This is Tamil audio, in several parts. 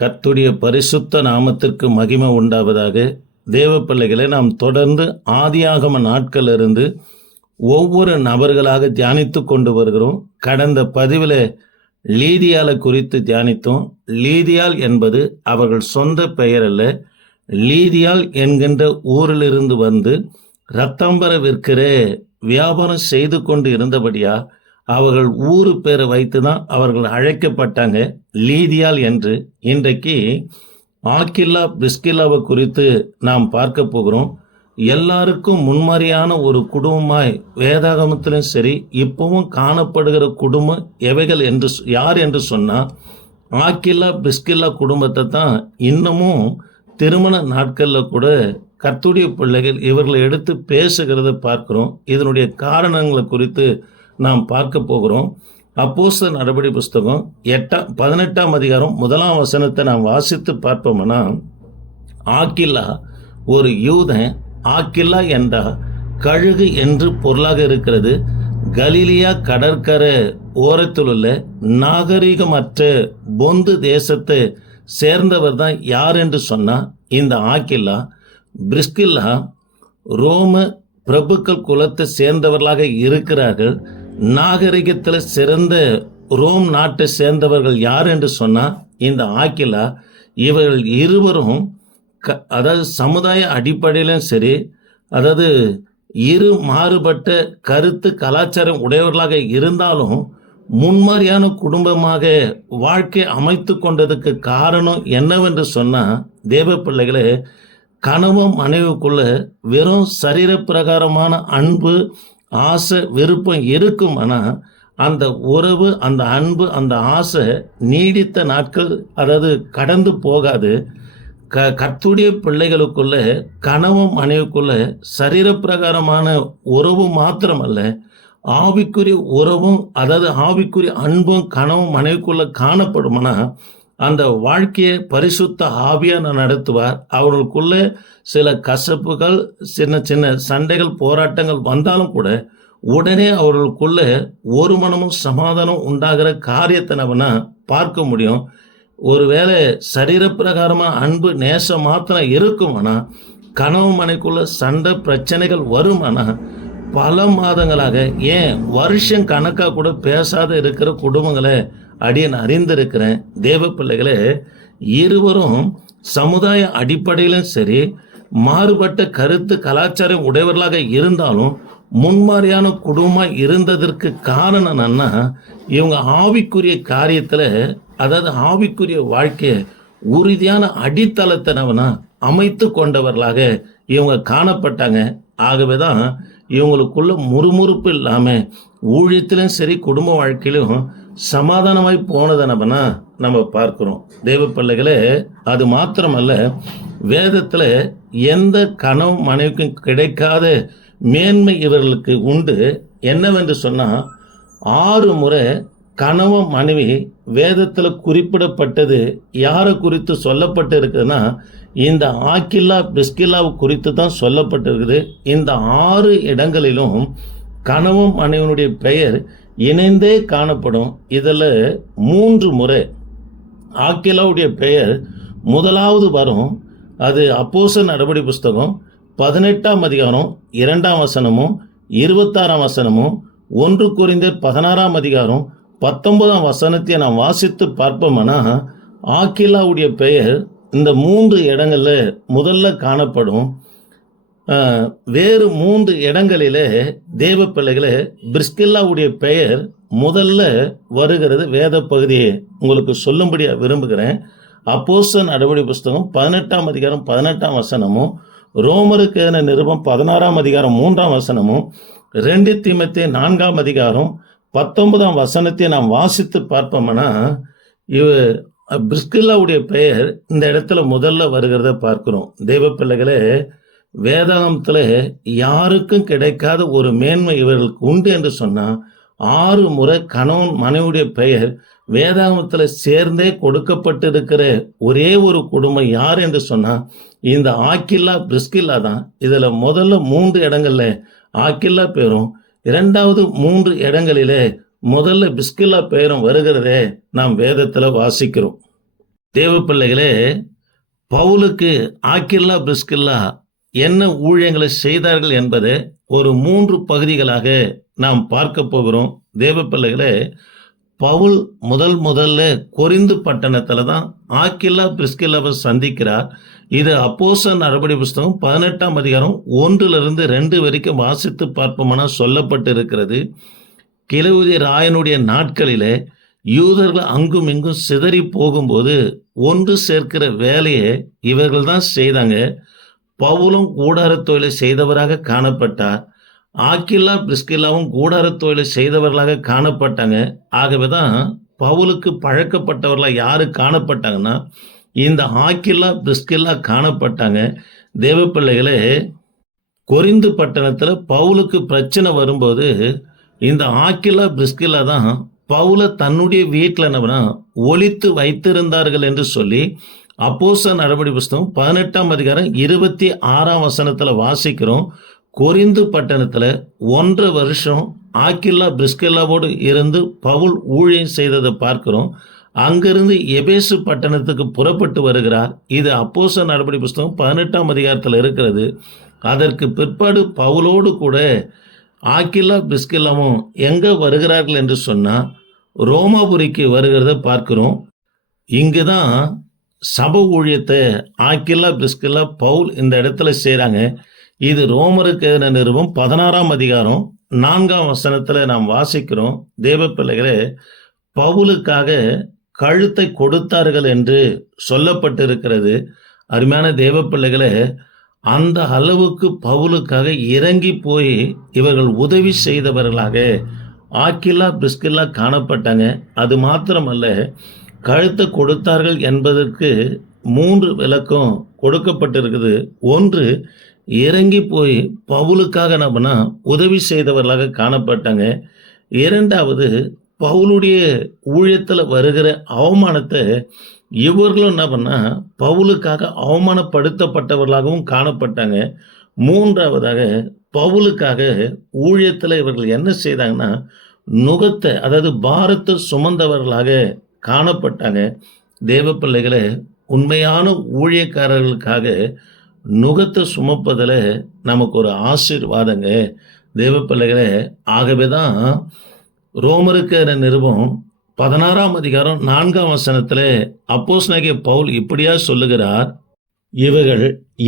கத்துடைய பரிசுத்த நாமத்திற்கு மகிமை உண்டாவதாக தேவ பிள்ளைகளை நாம் தொடர்ந்து ஆதியாகம நாட்களிலிருந்து ஒவ்வொரு நபர்களாக தியானித்து கொண்டு வருகிறோம். கடந்த பதிவில் லீதியாலை குறித்து தியானித்தோம். லீதியால் என்பது அவர்கள் சொந்த பெயர் அல்ல. லீதியால் என்கின்ற ஊரிலிருந்து வந்து ரத்தம்பர விற்கிற வியாபாரம் செய்து கொண்டு இருந்தபடியா அவர்கள் ஊரு பேரை வைத்து தான் அவர்கள் அழைக்கப்பட்டாங்க. லீதியால் என்று இன்றைக்கு ஆக்கில்லா பிஸ்கில்லாவை குறித்து நாம் பார்க்க போகிறோம். எல்லாருக்கும் முன்மாதிரியான ஒரு குடும்பமாய் வேதாகமத்திலும் சரி இப்பவும் காணப்படுகிற குடும்பம் எவைகள் என்று சொ- யார் என்று சொன்னால் ஆக்கில்லா பிஸ்கில்லா குடும்பத்தை தான் இன்னமும் திருமண நாட்களில் கூட கர்த்துடைய பிள்ளைகள் இவர்களை எடுத்து பேசுகிறத பார்க்குறோம். இதனுடைய காரணங்களை குறித்து நாம் பார்க்க போகிறோம். அப்போச நடபடி புஸ்தகம் எட்டாம் பதினெட்டாம் அதிகாரம் முதலாம் வசனத்தை நாம் வாசித்து பார்ப்போம்னா ஆக்கில்லா ஒரு யூதன் ஆக்கில்லா என்றால் கழுகு என்று பொருளாக இருக்கிறது. கலீலியா கடற்கரை ஓரத்தில் உள்ள நாகரிகமற்ற பொந்து தேசத்தை சேர்ந்தவர் தான் யார் என்று சொன்னால் இந்த ஆக்கில்லா பிரிஸ்கில்லா ரோம பிரபுக்கள் குலத்தை சேர்ந்தவர்களாக இருக்கிறார்கள். நாகரிகத்தில் சிறந்த ரோம் நாட்டை சேர்ந்தவர்கள் யார் என்று சொன்னால் இந்த ஆக்கிலா இவர்கள் இருவரும் க அதாவது சமுதாய அடிப்படையிலும் சரி அதாவது இரு மாறுபட்ட கருத்து கலாச்சாரம் உடையவர்களாக இருந்தாலும் முன்மாதிரியான குடும்பமாக வாழ்க்கை அமைத்து கொண்டதுக்கு காரணம் என்னவென்று சொன்னால் தேவ பிள்ளைகளே கணவன் மனைவிக்குள்ள வெறும் சரீர பிரகாரமான அன்பு ஆசை விருப்பம் இருக்கும். ஆனால் அந்த உறவு அந்த அன்பு அந்த ஆசை நீடித்த நாட்கள் அதாவது கடந்து போகாது. க கத்துடைய பிள்ளைகளுக்குள்ள கணவன் மனைவிக்குள்ள சரீரப்பிரகாரமான உறவு மாத்திரமல்ல ஆவிக்குரிய உறவும் அதாவது ஆவிக்குரிய அன்பும் கனவும் மனைவிக்குள்ள காணப்படுமானா அந்த வாழ்க்கையை பரிசுத்த ஆவியான நடத்துவார். அவர்களுக்குள்ளே சில கசப்புகள் சின்ன சின்ன சண்டைகள் போராட்டங்கள் வந்தாலும் கூட உடனே அவர்களுக்குள்ளே ஒரு மனமும் சமாதானம் உண்டாகிற காரியத்தை நம்ம பார்க்க முடியும். ஒருவேளை சரீரப்பிரகாரமாக அன்பு நேசம் மாத்திரம் இருக்குமானா கனவு மனைக்குள்ள சண்டை பிரச்சனைகள் வருமானா பல மாதங்களாக ஏன் வருஷம் கணக்காக கூட பேசாத இருக்கிற குடும்பங்களை அடியன் அறிந்திருக்கிறேன். தேவ பிள்ளைகளே இருவரும் சமுதாய அடிப்படையிலும் சரி மாறுபட்ட கருத்து கலாச்சாரம் உடையவர்களாக இருந்தாலும் முன்மாதிரியான குடும்பமாக இருந்ததற்கு காரணம் என்னன்னா இவங்க ஆவிக்குரிய காரியத்தில் அதாவது ஆவிக்குரிய வாழ்க்கையை உறுதியான அடித்தளத்தினவனா அமைத்து கொண்டவர்களாக இவங்க காணப்பட்டாங்க. ஆகவே தான் இவங்களுக்குள்ள முறுமுறுப்பு இல்லாமல் ஊழியத்திலும் சரி குடும்ப வாழ்க்கையிலும் சமாதானமாய் போனதை நம்ம நம்ம பார்க்கிறோம். தெய்வ பிள்ளைகளே அது மாத்திரமல்ல வேதத்தில் எந்த கனவு மனைவிக்கும் கிடைக்காத மேன்மை இவர்களுக்கு உண்டு. என்னவென்று சொன்னால் ஆறு முறை கணவன் மனைவி வேதத்தில் குறிப்பிடப்பட்டது யாரை குறித்து சொல்லப்பட்டு இருக்குதுன்னா இந்த ஆக்கில்லா பிஸ்கில்லாவை குறித்து தான் சொல்லப்பட்டிருக்குது. இந்த ஆறு இடங்களிலும் கணவன் மனைவனுடைய பெயர் இணைந்தே காணப்படும். இதில் மூன்று முறை ஆக்கிலாவுடைய பெயர் முதலாவது வரும் அது அப்போச நடபடி புஸ்தகம் பதினெட்டாம் அதிகாரம் இரண்டாம் வசனமும் இருபத்தாறாம் வசனமும் ஒன்று குறிந்தர் பதினாறாம் அதிகாரம் பத்தொன்பதாம் வசனத்தை நாம் வாசித்து பார்ப்போம்னா ஆக்கிலாவுடைய பெயர் இந்த மூன்று இடங்களில் முதல்ல காணப்படும். வேறு மூன்று இடங்களிலே தேவ பிள்ளைகளே பிரிஸ்கில்லாவுடைய பெயர் முதல்ல வருகிறது வேத பகுதியை. உங்களுக்கு சொல்லும்படியாக விரும்புகிறேன். அப்போசன் நடவடி புஸ்தகம் பதினெட்டாம் அதிகாரம் பதினெட்டாம் வசனமும் ரோமருக்கு எழுதின நிருபம் பதினாறாம் அதிகாரம் மூன்றாம் வசனமும் ரெண்டு தீமத்தே நான்காம் அதிகாரம் பத்தொன்பதாம் வசனத்தை நாம் வாசித்து பார்ப்போம்னா இவ பிரிஸ்கில்லாவுடைய பெயர் இந்த இடத்துல முதல்ல வருகிறத பார்க்கிறோம். தெய்வ பிள்ளைகளே வேதாந்தத்தில் யாருக்கும் கிடைக்காத ஒரு மேன்மை இவர்களுக்கு உண்டு என்று சொன்னால் ஆறு முறை கணவன் மனைவியுடைய பெயர் வேதாகமத்தில் சேர்ந்தே கொடுக்கப்பட்டிருக்கிற ஒரே ஒரு குடும்பம் யார் என்று சொன்னால் இந்த ஆக்கில்லா பிரிஸ்கில்லா தான். இதில் முதல்ல மூன்று இடங்கள்ல ஆக்கில்லா பேரும் இரண்டாவது மூன்று இடங்களிலே முதல்ல பிஸ்கில்லா பெயரும் வருகிறதே நாம் வேதத்தில் வாசிக்கிறோம். தேவ பிள்ளைகளே பவுலுக்கு ஆக்கில்லா பிரிஸ்கில்லா என்ன ஊழியங்களை செய்தார்கள் என்பதை ஒரு மூன்று பகுதிகளாக நாம் பார்க்க போகிறோம். தேவ பிள்ளைகளே பவுல் முதல் முதல்ல கொரிந்து பட்டணத்தில் தான் ஆக்கில்லா பிரிஸ்கில்லாவை சந்திக்கிறார். இது அப்போச நடபடி புஸ்தகம் பதினெட்டாம் அதிகாரம் ஒன்றிலிருந்து ரெண்டு வரைக்கும் வாசித்து பார்ப்போம்னா சொல்லப்பட்டு இருக்கிறது கிழவுதி ராயனுடைய நாட்களிலே யூதர்கள் அங்கும் இங்கும் சிதறி போகும்போது ஒன்று சேர்க்கிற வேலையை இவர்கள் தான் செய்தாங்க. பவுலும் கூடாரத் தொழிலை செய்தவராக காணப்பட்டார். ஆக்கில்லா பிரிஸ்கில்லாவும் கூடாரத் தொழிலை செய்தவர்களாக காணப்பட்டாங்க. ஆகவே தான் பவுலுக்கு பழக்கப்பட்டவர்களாக யார் காணப்பட்டாங்கன்னா இந்த ஆக்கில்லா பிரிஸ்கில்லா காணப்பட்டாங்க. தேவ பிள்ளைகளே கொரிந்து பட்டணத்தில் பவுலுக்கு பிரச்சனை வரும்போது இந்த ஆக்கில்லா பிரிஸ்கில்லா தான் பவுலை தன்னுடைய வீட்டில் என்னன்னா ஒழித்து வைத்திருந்தார்கள் என்று சொல்லி அப்போச நடவடி புஸ்தகம் பதினெட்டாம் அதிகாரம் இருபத்தி ஆறாம் வசனத்தில் வாசிக்கிறோம். கொரிந்து பட்டணத்தில் ஒன்றரை வருஷம் ஆக்கில்லா பிரிஸ்கில்லாவோடு இருந்து பவுல் ஊழியம் செய்ததை பார்க்கிறோம். அங்கிருந்து எபேசு பட்டணத்துக்கு புறப்பட்டு வருகிறார். இது அப்போச நடவடி புஸ்தகம் பதினெட்டாம் அதிகாரத்தில் இருக்கிறது. அதற்கு பிற்பாடு பவுலோடு கூட ஆக்கில்லா பிஸ்கில்லாவும் எங்கே வருகிறார்கள் என்று சொன்னால் ரோமாபுரிக்கு வருகிறத பார்க்கிறோம். இங்கு தான் சப ஊழியத்தை ஆக்கில்லா பிஸ்கில்லா பவுல் இந்த இடத்துல செய்கிறாங்க இது ரோமருக்கு எதிரான நிறுவம் பதினாறாம் அதிகாரம் நான்காம் வசனத்தில் நாம் வாசிக்கிறோம். தேவ பிள்ளைகளே பவுலுக்காக கழுத்தை கொடுத்தார்கள் என்று சொல்லப்பட்டிருக்கிறது. அருமையான தேவ பிள்ளைகளே அந்த அளவுக்கு பவுலுக்காக இறங்கி போய் இவர்கள் உதவி செய்தவர்களாக ஆக்கில்லா பிஸ்கில்லா காணப்பட்டாங்க. அது மாத்திரமல்ல கழுத்தை கொடுத்தார்கள் என்பதற்கு மூன்று விளக்கம் கொடுக்கப்பட்டிருக்குது. ஒன்று இறங்கி போய் பவுலுக்காக நம்மனா உதவி செய்தவர்களாக காணப்பட்டாங்க. இரண்டாவது பவுலுடைய ஊழியத்தில் வருகிற அவமானத்தை இவர்களும் என்ன பண்ணால் பவுலுக்காக அவமானப்படுத்தப்பட்டவர்களாகவும் காணப்பட்டாங்க. மூன்றாவதாக பவுலுக்காக ஊழியத்தில் இவர்கள் என்ன செய்தாங்கன்னா நுகத்தை அதாவது பாரத்தை சுமந்தவர்களாக காணப்பட்டாங்க. தேவ பிள்ளைகளை உண்மையான ஊழியக்காரர்களுக்காக நுகத்தை சுமப்பதில் நமக்கு ஒரு ஆசீர்வாதங்க. தேவ பிள்ளைகளை ஆகவே தான் ரோமருக்கு நிருபம் பதினாறாம் அதிகாரம் நான்காம் வசனத்தில் அப்போஸ் நகை பவுல் இப்படியா சொல்லுகிறார் இவர்கள்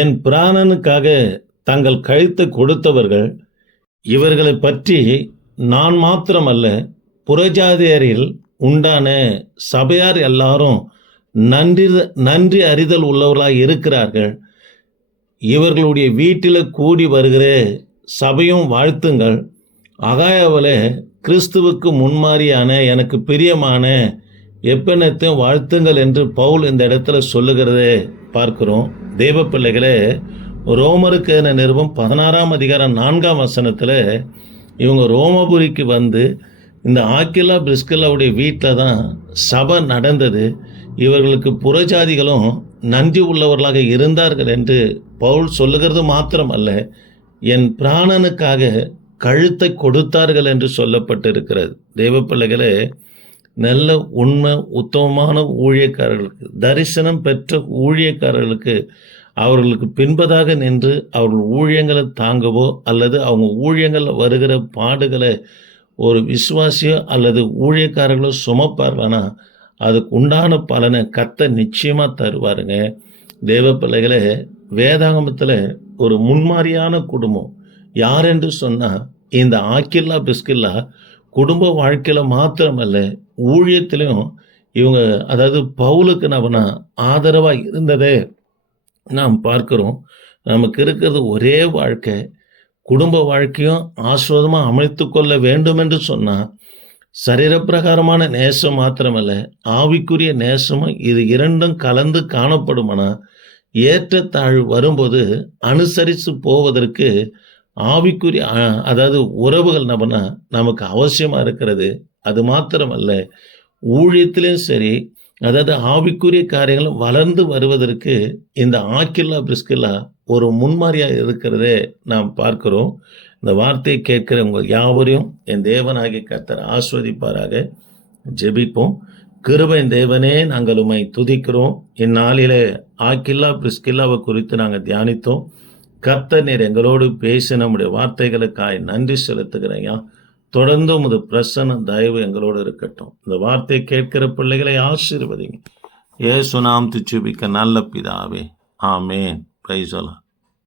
என் பிராணனுக்காக தங்கள் கழுத்தை கொடுத்தவர்கள் இவர்களை பற்றி நான் மாத்திரமல்ல புறஜாதியரில் உண்டான சபையார் எல்லாரும் நன்றி நன்றி அறிதல் உள்ளவர்களாக இருக்கிறார்கள். இவர்களுடைய வீட்டில் கூடி வருகிற சபையும் வாழ்த்துங்கள். அகாயாவில் கிறிஸ்துவுக்கு முன்மாறியான எனக்கு பிரியமான எப்பெண்ணத்தையும் வாழ்த்துங்கள் என்று பவுல் இந்த இடத்துல சொல்லுகிறதே பார்க்கிறோம். தேவ பிள்ளைகளே ரோமருக்கு என்ன நிறுவம் பதினாறாம் அதிகாரம் நான்காம் வசனத்தில் இவங்க ரோமபுரிக்கு வந்து இந்த ஆக்கிலா பிரிஸ்கில்லாவுடைய வீட்டில் தான் சபை நடந்தது. இவர்களுக்கு புறஜாதிகளும் நன்றி உள்ளவர்களாக இருந்தார்கள் என்று பவுல் சொல்லுகிறது மாத்திரமல்ல என் பிராணனுக்காக கழுத்தை கொடுத்தார்கள் என்று சொல்லப்பட்டிருக்கிறது. தேவ பிள்ளைகளே நல்ல உண்மை உத்தமமான ஊழியக்காரர்களுக்கு தரிசனம் பெற்ற ஊழியக்காரர்களுக்கு அவர்களுக்கு பின்பதாக நின்று அவர்கள் ஊழியங்களை தாங்கவோ அல்லது அவங்க ஊழியங்களில் வருகிற பாடுகளை ஒரு விசுவாசியோ அல்லது ஊழியக்காரர்களோ சுமப்பார்களானா அதுக்கு உண்டான பலனை கத்த நிச்சயமாக தருவாருங்க. தேவ பிள்ளைகளை வேதாகமத்தில் ஒரு முன்மாதிரியான குடும்பம். யார் என்று சொன்னால் இந்த ஆக்கில்லா பிஸ்கில்லா குடும்ப வாழ்க்கையில் மாத்திரமல்ல ஊழியத்திலையும் இவங்க அதாவது பவுலுக்கு நபனா ஆதரவாக இருந்ததே நாம் பார்க்குறோம். நமக்கு இருக்கிறது ஒரே வாழ்க்கை. குடும்ப வாழ்க்கையும் ஆஸ்வாதமாக அமைத்து கொள்ள வேண்டும் என்று சொன்னால் சரீரப்பிரகாரமான நேசம் மாத்திரமல்ல ஆவிக்குரிய நேசமும் இது இரண்டும் கலந்து காணப்படுமானா ஏற்றத்தாழ்வு வரும்போது அனுசரித்து போவதற்கு ஆவிக்குரிய அதாவது உறவுகள் நபனா நமக்கு அவசியமாக இருக்கிறது. அது மாத்திரமல்ல ஊழியத்திலையும் சரி அதாவது ஆவிக்குரிய காரியங்களும் வளர்ந்து வருவதற்கு இந்த ஆக்கில்லா பிரிஸ்கில்லா ஒரு முன்மாதிரியாக இருக்கிறதே நாம் பார்க்கிறோம். இந்த வார்த்தையை கேட்கிற உங்கள் யாவரையும் என் தேவனாகிய கர்த்தர் ஆஸ்வதிப்பாராக. ஜெபிப்போம். கிருபை தேவனே நாங்கள் உமை துதிக்கிறோம். இந்நாளிலே ஆக்கில்லா பிரிஸ்கில்லாவை குறித்து நாங்கள் தியானித்தோம். கர்த்தர் நீர் எங்களோடு பேசி நம்முடைய வார்த்தைகளுக்காய் நன்றி செலுத்துகிறேயா தொடர்ந்து உமது பிரசன்ன தயவு எங்களோடு இருக்கட்டும். இந்த வார்த்தை கேட்கிற பிள்ளைகளை ஆசீர்வதிங்க. ஏசுநாம் துச்சுபிக்க நல்ல பிதாவே. ஆமேன். باید ازش